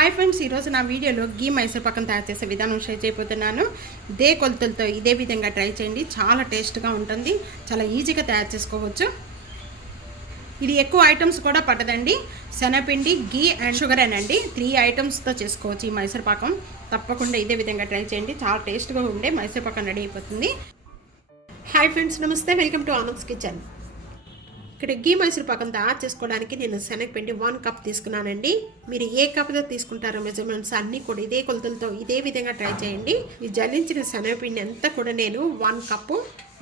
Hi friends, ఈరోజు నా వీడియోలో గీ మైసూర్ పాకం తయారు చేసే విధానం షేర్ చేయబోతున్నాను. ఇదే కొలతలతో ఇదే విధంగా ట్రై చేయండి. చాలా టేస్ట్గా ఉంటుంది, చాలా ఈజీగా తయారు చేసుకోవచ్చు. ఇది ఎక్కువ ఐటమ్స్ కూడా పట్టదండి. శనగపిండి, గీ అండ్ షుగర్ అండి, 3 ఐటమ్స్తో చేసుకోవచ్చు ఈ మైసూర్ పాకం. తప్పకుండా ఇదే విధంగా ట్రై చేయండి. చాలా టేస్ట్గా ఉండే మైసూర్ పాకం రెడీ అయిపోతుంది. హాయ్ ఫ్రెండ్స్, నమస్తే, వెల్కమ్ టు అనూస్ కిచెన్. ఇక్కడ గీ మైసూర్ పాకం తయారు చేసుకోవడానికి నేను శనగపిండి 1 కప్ తీసుకున్నానండి. మీరు ఏ కప్తో తీసుకుంటారో మెజర్మెంట్స్ అన్నీ కూడా ఇదే కొలతలతో ఇదే విధంగా ట్రై చేయండి. ఈ జల్లించిన శనగపిండి అంతా కూడా నేను 1 కప్పు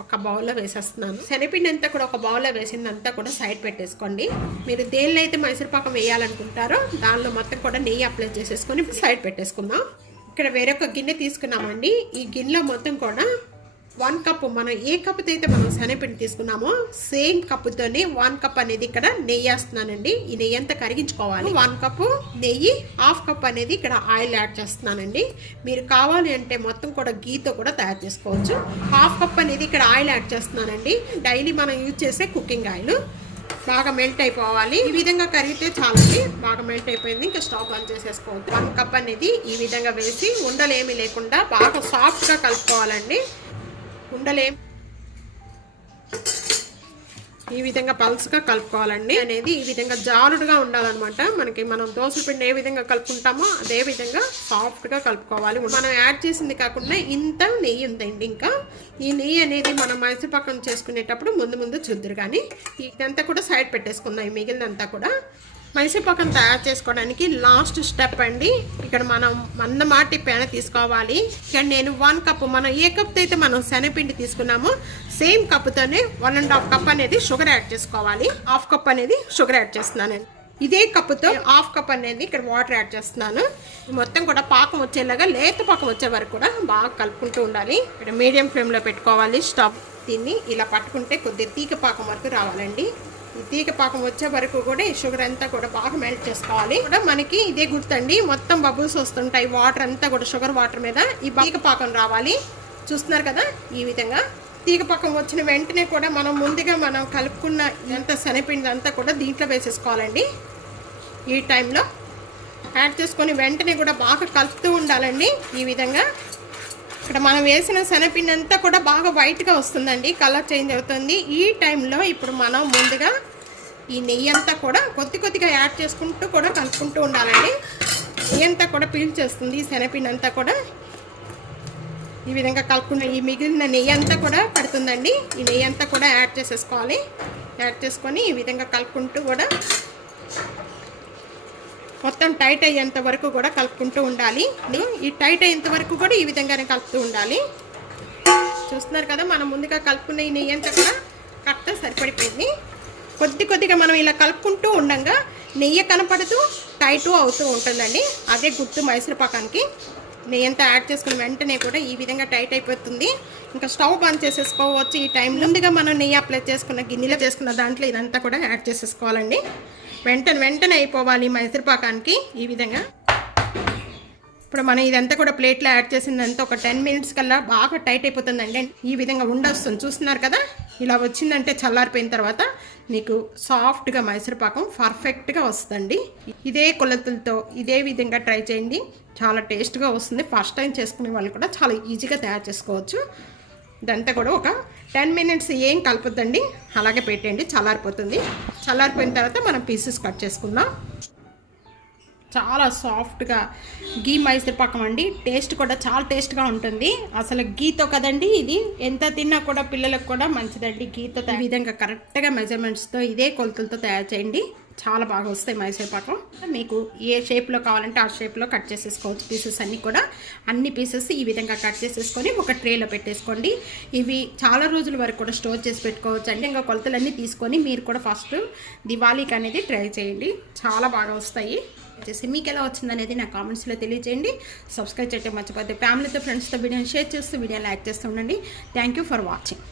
ఒక బౌల్లో వేసేస్తున్నాను. శనగపిండి అంతా కూడా ఒక బౌల్లో వేసిందంతా కూడా సైడ్ పెట్టేసుకోండి. మీరు దేనిలో అయితే మైసూర్ పాకం వేయాలనుకుంటారో దానిలో మొత్తం కూడా నెయ్యి అప్లై చేసేసుకొని సైడ్ పెట్టేసుకుందాం. ఇక్కడ వేరొక గిన్నె తీసుకున్నామండి. ఈ గిన్నెలో మొత్తం కూడా 1 కప్పు, మనం ఏ కప్పుతో అయితే మనం శనగపిండి తీసుకున్నామో సేమ్ కప్పుతోనే 1 కప్ అనేది ఇక్కడ నెయ్యి వేస్తున్నానండి. ఈ నెయ్యి అంతా కరిగించుకోవాలి. 1 కప్పు నెయ్యి, 1/2 కప్ అనేది ఇక్కడ ఆయిల్ యాడ్ చేస్తున్నానండి. మీరు కావాలి అంటే మొత్తం కూడా గీతో కూడా తయారు చేసుకోవచ్చు. 1/2 కప్ అనేది ఇక్కడ ఆయిల్ యాడ్ చేస్తున్నానండి. డైలీ మనం యూజ్ చేసే కుకింగ్ ఆయిల్ బాగా మెల్ట్ అయిపోవాలి. ఈ విధంగా కరిగితే చాలండి. బాగా మెల్ట్ అయిపోయింది, ఇంకా స్టవ్ ఆన్ చేసేసుకోవచ్చు. 1 కప్ అనేది ఈ విధంగా వేసి ఉండలేమి లేకుండా బాగా సాఫ్ట్గా కలుపుకోవాలండి. ఉండలేం ఈ విధంగా పల్స్గా కలుపుకోవాలండి. అనేది ఈ విధంగా జారుడుగా ఉండాలన్నమాట. మనం దోసల పిండి ఏ విధంగా కలుపుకుంటామో అదే విధంగా సాఫ్ట్గా కలుపుకోవాలి. మనం యాడ్ చేసింది కాకుండా ఇంత నెయ్యి ఉందండి. ఇంకా ఈ నెయ్యి అనేది మనం మైసూర్ పాకం చేసుకునేటప్పుడు ముందు చూద్దరు. కానీ ఇదంతా కూడా సైడ్ పెట్టేసుకుందాం. మిగిలినంతా కూడా మైసూర్ పాకం తయారు చేసుకోవడానికి లాస్ట్ స్టెప్ అండి. ఇక్కడ మనం మందమాటి పేన తీసుకోవాలి. ఇక్కడ నేను 1 కప్పు, మనం ఏ కప్తో అయితే మనం శనగపిండి తీసుకున్నామో సేమ్ కప్పుతోనే 1.5 కప్ అనేది షుగర్ యాడ్ చేసుకోవాలి. 1/2 కప్ అనేది షుగర్ యాడ్ చేస్తున్నానండి. ఇదే కప్పుతో 1/2 కప్ అనేది ఇక్కడ వాటర్ యాడ్ చేస్తున్నాను. మొత్తం కూడా పాకం వచ్చేలాగా, లేత పాకం వచ్చే వరకు కూడా బాగా కలుపుకుంటూ ఉండాలి. ఇక్కడ మీడియం ఫ్లేమ్లో పెట్టుకోవాలి స్టవ్. దీన్ని ఇలా పట్టుకుంటే కొద్దిగా తీగ పాకం వరకు రావాలండి. ఈ తీగ పాకం వచ్చే వరకు కూడా ఈ షుగర్ అంతా కూడా బాగా మెల్ట్ చేసుకోవాలి. కూడా మనకి ఇదే గుర్తండి, మొత్తం బబుల్స్ వస్తుంటాయి వాటర్ అంతా కూడా షుగర్ వాటర్ మీద. ఈ తీగ పాకం రావాలి. చూస్తున్నారు కదా, ఈ విధంగా తీగ పాకం వచ్చిన వెంటనే కూడా మనం ముందుగా మనం కలుపుకున్న ఎంత శనగపిండి అంతా కూడా దీంట్లో వేసేసుకోవాలండి. ఈ టైంలో యాడ్ చేసుకొని వెంటనే కూడా బాగా కలుపుతూ ఉండాలండి. ఈ విధంగా ఇక్కడ మనం వేసిన శనగపిండి అంతా కూడా బాగా వైట్గా వస్తుందండి, కలర్ చేంజ్ అవుతుంది. ఈ టైంలో ఇప్పుడు మనం ముందుగా ఈ నెయ్యి అంతా కూడా కొద్దిగా యాడ్ చేసుకుంటూ కూడా కలుపుకుంటూ ఉండాలండి. నెయ్యి అంతా కూడా పీల్చేస్తుంది ఈ శనగపిండి అంతా కూడా. ఈ విధంగా కలుపుకున్న ఈ మిగిలిన నెయ్యి అంతా కూడా పడుతుందండి. ఈ నెయ్యి అంతా కూడా యాడ్ చేసేసుకోవాలి. యాడ్ చేసుకొని ఈ విధంగా కలుపుకుంటూ కూడా మొత్తం టైట్ అయ్యేంత వరకు కూడా కలుపుకుంటూ ఉండాలి. ఈ టైట్ అయ్యేంత వరకు కూడా ఈ విధంగానే కలుపుతూ ఉండాలి. చూస్తున్నారు కదా, మనం ముందుగా కలుపుకున్న ఈ నెయ్యి అంతా కూడా కరెక్ట్గా సరిపడిపోయింది. కొద్దిగా మనం ఇలా కలుపుకుంటూ ఉండగా నెయ్యి కనపడుతూ టైట్ అవుతూ ఉంటుందండి. అదే గుర్తు మైసూర్ పాకానికి. నెయ్యి అంతా యాడ్ చేసుకున్న వెంటనే కూడా ఈ విధంగా టైట్ అయిపోతుంది. ఇంకా స్టవ్ బంద్ చేసేసుకోవచ్చు. ఈ టైంలో ముందుగా మనం నెయ్యి అప్లై చేసుకున్న గిన్నెలో చేసుకున్న దాంట్లో ఇదంతా కూడా యాడ్ చేసేసుకోవాలండి. వెంటనే అయిపోవాలి మైసూర్ పాకానికి. ఈ విధంగా ఇప్పుడు మనం ఇదంతా కూడా ప్లేట్లో యాడ్ చేసిందంతా ఒక 10 మినిట్స్ కల్లా బాగా టైట్ అయిపోతుందండి. ఈ విధంగా ఉండొస్తుంది. చూస్తున్నారు కదా, ఇలా వచ్చిందంటే చల్లారిపోయిన తర్వాత మీకు సాఫ్ట్గా మైసూర్ పాకం పర్ఫెక్ట్గా వస్తుందండి. ఇదే కొలతలతో ఇదే విధంగా ట్రై చేయండి. చాలా టేస్ట్గా వస్తుంది. ఫస్ట్ టైం చేసుకునే వాళ్ళు కూడా చాలా ఈజీగా తయారు చేసుకోవచ్చు. ఇదంతా కూడా ఒక 10 మినిట్స్ ఏం కలపొద్దండి, అలాగే పెట్టండి, చల్లారిపోతుంది. చల్లారిపోయిన తర్వాత మనం పీసెస్ కట్ చేసుకుందాం. చాలా సాఫ్ట్గా గీ మైసూర్ పాకం అండి. టేస్ట్ కూడా చాలా టేస్ట్గా ఉంటుంది. అసలు గీతో కదండి, ఇది ఎంత తిన్నా కూడా పిల్లలకు కూడా మంచిదండి. గీతో ఈ విధంగా కరెక్ట్గా మెజర్మెంట్స్తో ఇదే కొలతలతో తయారు చేయండి. చాలా బాగా వస్తాయి మైసూర్ పాకం. మీకు ఏ షేప్లో కావాలంటే ఆ షేప్లో కట్ చేసేసుకోవచ్చు. పీసెస్ అన్నీ కూడా అన్ని పీసెస్ ఈ విధంగా కట్ చేసేసుకొని ఒక ట్రేలో పెట్టేసుకోండి. ఇవి చాలా రోజుల వరకు కూడా స్టోర్ చేసి పెట్టుకోవచ్చు అండి. ఇంకా కొలతలన్నీ తీసుకొని మీరు కూడా ఫస్ట్ దివాళీకి అనేది ట్రై చేయండి. చాలా బాగా వస్తాయి. మీకు ఎలా వచ్చిందనేది నా కామెంట్స్లో తెలియజేయండి. సబ్స్క్రైబ్ చేయడం మర్చిపోతే ఫ్యామిలీతో ఫ్రెండ్స్తో వీడియోని షేర్ చేస్తూ వీడియో లైక్ చేస్తూ ఉండండి. Thank you for watching.